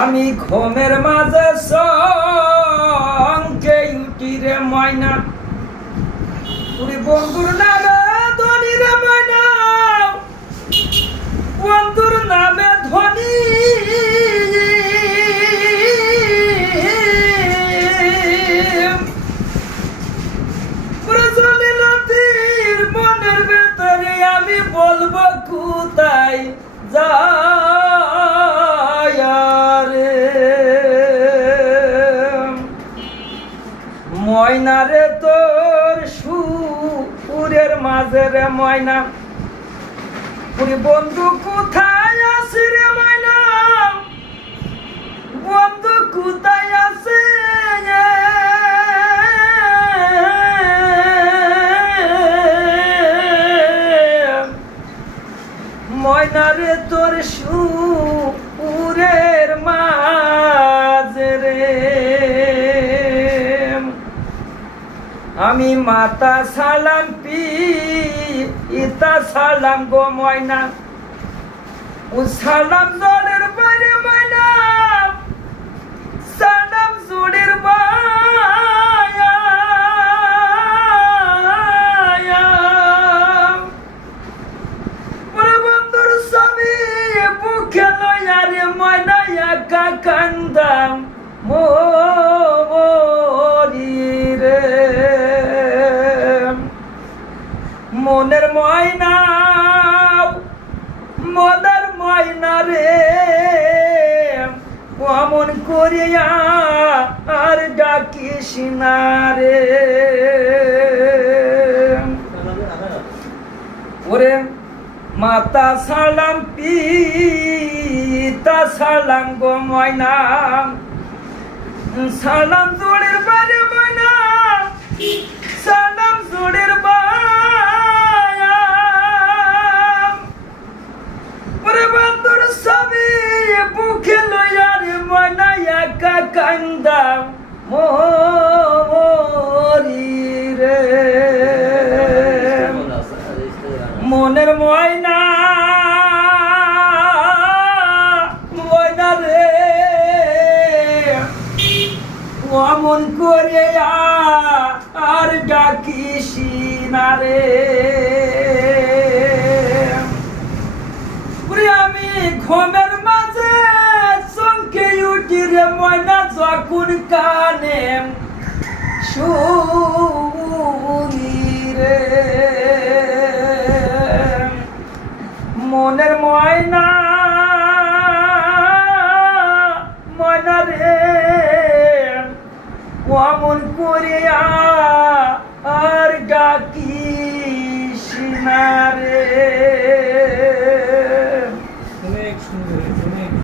আমি ঘুমের মাঝে সঙ্গে উঠি ময়না। তুই বন্ধুর নামে ধনী রে ময়না। বন্ধুর নামে ধনী। মনের ভেতরে আমি বলব, কোথায় যায় ময়না রে তোর সুরের মাঝে রে ময়না। পুরি বন্ধু, কোথায় আছে রে ময়না? বন্ধু, কোথায় আছে? ময়নারে তোর সুরের আমি মাতা সালাম পি, ইতা সালাম গো ময়না। ও সালাম জলের বাইরে ময়না। সালাম ওরে বন্ধুর স্বামী, বুকে লয়ারে ময়না, একা কান্দাম ময়না মনের ময়না রে। অমন করিয়া আর ডাকিস না রে। ওরে মাতা সালাম, পিতা সালাম গো ময়না। সালাম জোড়ের বারে একা কান্দাম মরি রে। মনের ময়না ময়না রে। অমন করে আর ডাকিস না রে। আমি ঘুমের রে ময়না যখন কানে শুনি রে মনের ময়না ময়না রে অমন করিয়া আর ডাকিস না রে অনেক সুন্দর